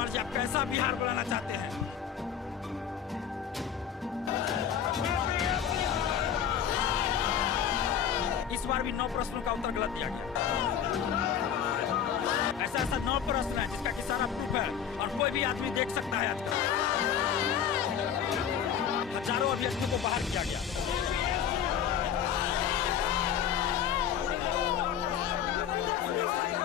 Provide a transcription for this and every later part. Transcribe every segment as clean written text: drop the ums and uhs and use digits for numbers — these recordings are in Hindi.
कुमार जी, आप कैसा बिहार बनाना चाहते हैं? इस बार भी 9 प्रश्नों का उत्तर गलत दिया गया। ऐसा 9 प्रश्न है जिसका कि सारा प्रूफ है और कोई भी आदमी देख सकता है। आजकल हजारों अभ्यर्थियों को बाहर किया गया।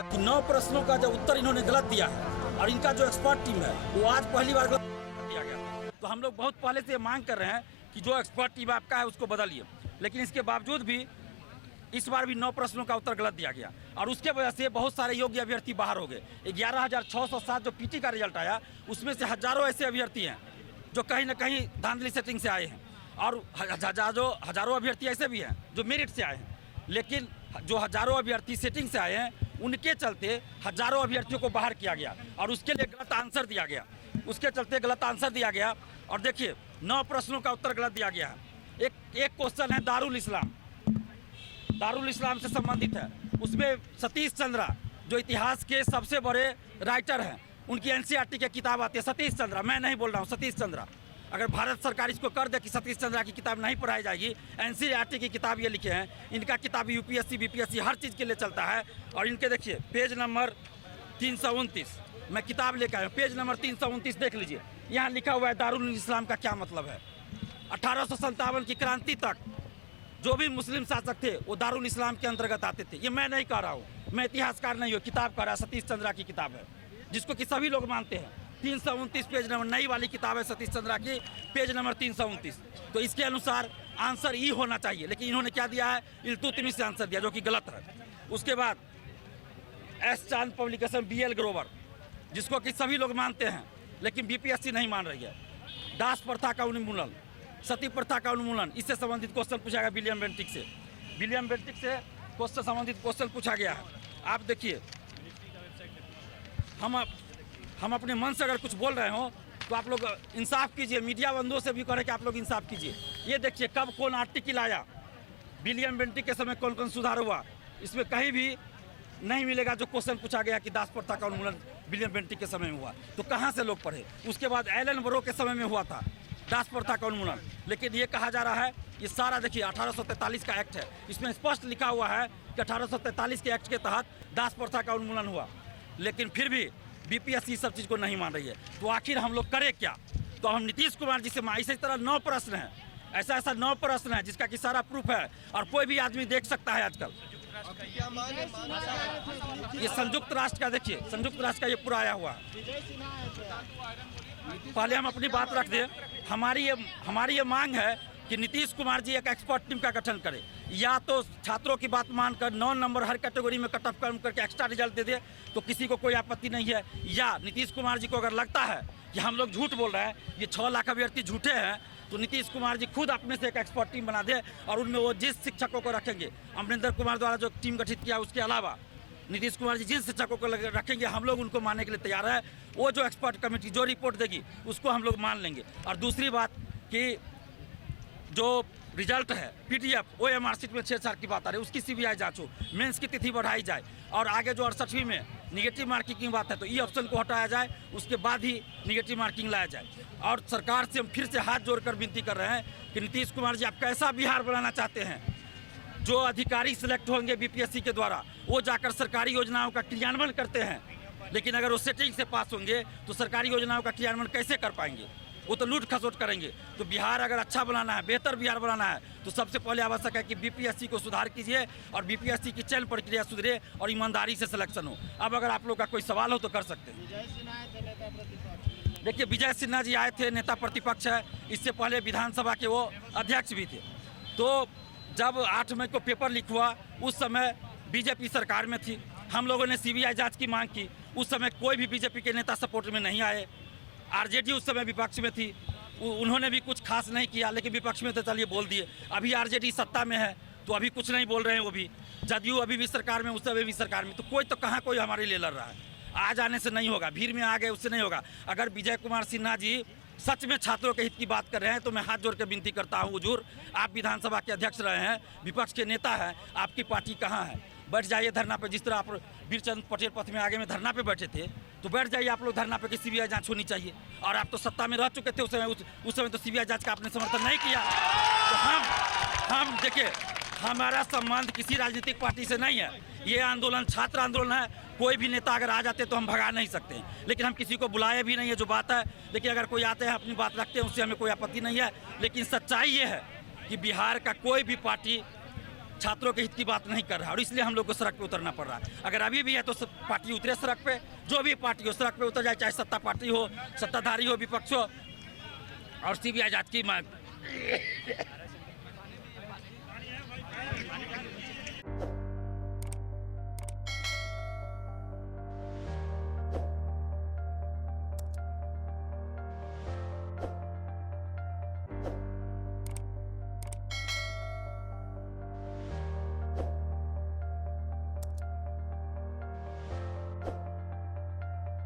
कि 9 प्रश्नों का जो उत्तर इन्होंने गलत दिया है और इनका जो एक्सपर्ट टीम है वो आज पहली बार गलत दिया गया। तो हम लोग बहुत पहले से मांग कर रहे हैं कि जो एक्सपर्ट टीम आपका है उसको बदलिए, लेकिन इसके बावजूद भी इस बार भी 9 प्रश्नों का उत्तर गलत दिया गया और उसके वजह से बहुत सारे योग्य अभ्यर्थी बाहर हो गए। 11,607 जो पीटी का रिजल्ट आया उसमें से हजारों ऐसे अभ्यर्थी हैं जो कहीं ना कहीं धांधली सेटिंग से आए हैं और हजारों अभ्यर्थी ऐसे भी हैं जो मेरिट से आए हैं। लेकिन जो हजारों अभ्यर्थी सेटिंग से आए हैं उनके चलते हजारों अभ्यर्थियों को बाहर किया गया और उसके लिए गलत आंसर दिया गया। उसके चलते गलत आंसर दिया गया और देखिए 9 प्रश्नों का उत्तर गलत दिया गया है। एक क्वेश्चन है दारुल इस्लाम से संबंधित है। उसमें सतीश चंद्रा जो इतिहास के सबसे बड़े राइटर हैं उनकी एनसीईआरटी की किताब आती है। सतीश चंद्रा, मैं नहीं बोल रहा हूँ, सतीश चंद्रा। अगर भारत सरकार इसको कर दे कि सतीश चंद्रा की किताब नहीं पढ़ाई जाएगी, एनसीईआरटी की किताब ये लिखे हैं, इनका किताब यूपीएससी बीपीएससी हर चीज़ के लिए चलता है। और इनके देखिए पेज नंबर 329 मैं किताब लेकर आया हूँ, पेज नंबर 329 देख लीजिए। यहाँ लिखा हुआ है दारुल इस्लाम का क्या मतलब है। 1857 की क्रांति तक जो भी मुस्लिम शासक थे वो दारुल इस्लाम के अंतर्गत आते थे। ये मैं नहीं कह रहा हूँ, मैं इतिहासकार नहीं हूँ, किताब कह रहा है, सतीश चंद्रा की किताब है जिसको कि सभी लोग मानते हैं। 329 पेज नंबर, नई वाली किताब है सतीश चंद्रा की, पेज नंबर 329। तो इसके अनुसार आंसर ई होना चाहिए, लेकिन इन्होंने क्या दिया है, इल्तुतमिश से आंसर दिया जो कि गलत है। उसके बाद एस चांद पब्लिकेशन BL ग्रोवर जिसको कि सभी लोग मानते हैं लेकिन बीपीएससी नहीं मान रही है। दास प्रथा का उन्मूलन, सती प्रथा का उन्मूलन, इससे संबंधित क्वेश्चन पूछा गया विलियम बेंटिक से। विलियम बेंटिक से क्वेश्चन संबंधित क्वेश्चन पूछा गया है। आप देखिए, हम अपने मन से अगर कुछ बोल रहे हो तो आप लोग इंसाफ कीजिए, मीडिया बंधुओं से भी करें कि आप लोग इंसाफ कीजिए। ये देखिए कब कौन आर्टिकल आया, विलियम बेंटिक के समय कौन कौन सुधार हुआ, इसमें कहीं भी नहीं मिलेगा जो क्वेश्चन पूछा गया कि दास प्रथा का उन्मूलन विलियम बेंटिक के समय में हुआ। तो कहाँ से लोग पढ़े। उसके बाद एलन बरो के समय में हुआ था दास प्रथा का उन्मूलन, लेकिन ये कहा जा रहा है ये सारा देखिए 1843 का एक्ट है, इसमें स्पष्ट लिखा हुआ है कि 1843 के एक्ट के तहत दास प्रथा का उन्मूलन हुआ, लेकिन फिर भी बीपीएससी सब चीज़ को नहीं मान रही है। तो आखिर हम लोग करें क्या। तो हम नीतीश कुमार जी से इसी तरह 9 प्रश्न हैं, ऐसा 9 प्रश्न है जिसका कि सारा प्रूफ है और कोई भी आदमी देख सकता है। आजकल ये संयुक्त राष्ट्र का देखिए, संयुक्त राष्ट्र का ये पूरा आया हुआ है। पहले हम अपनी बात रख दें। हमारी ये मांग है कि नीतीश कुमार जी एक एक्सपर्ट टीम का गठन करें, या तो छात्रों की बात मानकर 9 नंबर हर कैटेगरी में कट ऑफ कम करके एक्स्ट्रा रिजल्ट दे दे तो किसी को कोई आपत्ति नहीं है, या नीतीश कुमार जी को अगर लगता है कि हम लोग झूठ बोल रहे हैं, ये 6 लाख अभ्यर्थी झूठे हैं, तो नीतीश कुमार जी खुद अपने से एक एक्सपर्ट टीम बना दे और उनमें वो जिस शिक्षकों को रखेंगे, अमरिंदर कुमार द्वारा जो टीम गठित किया उसके अलावा नीतीश कुमार जी जिन शिक्षकों को रखेंगे हम लोग उनको मानने के लिए तैयार है। वो जो एक्सपर्ट कमेटी जो रिपोर्ट देगी उसको हम लोग मान लेंगे। और दूसरी बात कि जो रिजल्ट है PDF OMR शीट में छेड़छाड़ की बात आ रही है, उसकी CBI जांच हो, मेंस की तिथि बढ़ाई जाए और आगे जो 68वीं में निगेटिव मार्किंग की बात है तो ई ऑप्शन को हटाया जाए, उसके बाद ही निगेटिव मार्किंग लाया जाए। और सरकार से हम फिर से हाथ जोड़कर विनती कर रहे हैं कि नीतीश कुमार जी आप कैसा बिहार बनाना चाहते हैं। जो अधिकारी सिलेक्ट होंगे बीपीएससी के द्वारा वो जाकर सरकारी योजनाओं का क्रियान्वयन करते हैं, लेकिन अगर वो सेटिंग से पास होंगे तो सरकारी योजनाओं का क्रियान्वयन कैसे कर पाएंगे, वो तो लूट खसोट करेंगे। तो बिहार अगर अच्छा बनाना है, बेहतर बिहार बनाना है तो सबसे पहले आवश्यक है कि बीपीएससी को सुधार कीजिए और बीपीएससी की चयन प्रक्रिया सुधरे और ईमानदारी से सिलेक्शन हो। अब अगर आप लोग का कोई सवाल हो तो कर सकते हैं। देखिए विजय सिन्हा जी आए थे, नेता प्रतिपक्ष है, इससे पहले विधानसभा के वो अध्यक्ष भी थे। तो जब 8 मई को पेपर लीक हुआ उस समय बीजेपी सरकार में थी, हम लोगों ने CBI जांच की मांग की, उस समय कोई भी बीजेपी के नेता सपोर्ट में नहीं आए। RJD उस समय विपक्ष में थी, उन्होंने भी कुछ खास नहीं किया, लेकिन विपक्ष में तो चलिए बोल दिए। अभी RJD सत्ता में है तो अभी कुछ नहीं बोल रहे हैं वो भी, जदयू अभी भी सरकार में, उस समय भी सरकार में, तो कोई तो कहाँ कोई हमारे लिए लड़ रहा है। आ जाने से नहीं होगा, भीड़ में आ गए उससे नहीं होगा। अगर विजय कुमार सिन्हा जी सच में छात्रों के हित की बात कर रहे हैं तो मैं हाथ जोड़ के विनती करता हूं, हुजूर आप विधानसभा के अध्यक्ष रहे हैं, विपक्ष के नेता हैं, आपकी पार्टी कहाँ है, बैठ जाइए धरना पे। जिस तरह आप वीरचंद पटेल पथ में आगे में धरना पे बैठे थे तो बैठ जाइए आप लोग धरना पे कि सीबीआई जांच होनी चाहिए। और आप तो सत्ता में रह चुके थे उस समय तो सीबीआई जांच का आपने समर्थन नहीं किया। तो हम देखिए, हमारा संबंध किसी राजनीतिक पार्टी से नहीं है। ये आंदोलन छात्र आंदोलन है। कोई भी नेता अगर आ जाते तो हम भगा नहीं सकते, लेकिन हम किसी को बुलाए भी नहीं है, जो बात है। लेकिन अगर कोई आते हैं अपनी बात रखते हैं, उससे हमें कोई आपत्ति नहीं है। लेकिन सच्चाई ये है कि बिहार का कोई भी पार्टी छात्रों के हित की बात नहीं कर रहा, और इसलिए हम लोग को सड़क पे उतरना पड़ रहा है। अगर अभी भी है तो पार्टी उतरे सड़क पे, जो भी पार्टी हो सड़क पे उतर जाए, चाहे सत्ता पार्टी हो, सत्ताधारी हो, विपक्ष हो, और सीबीआई जांच की मांग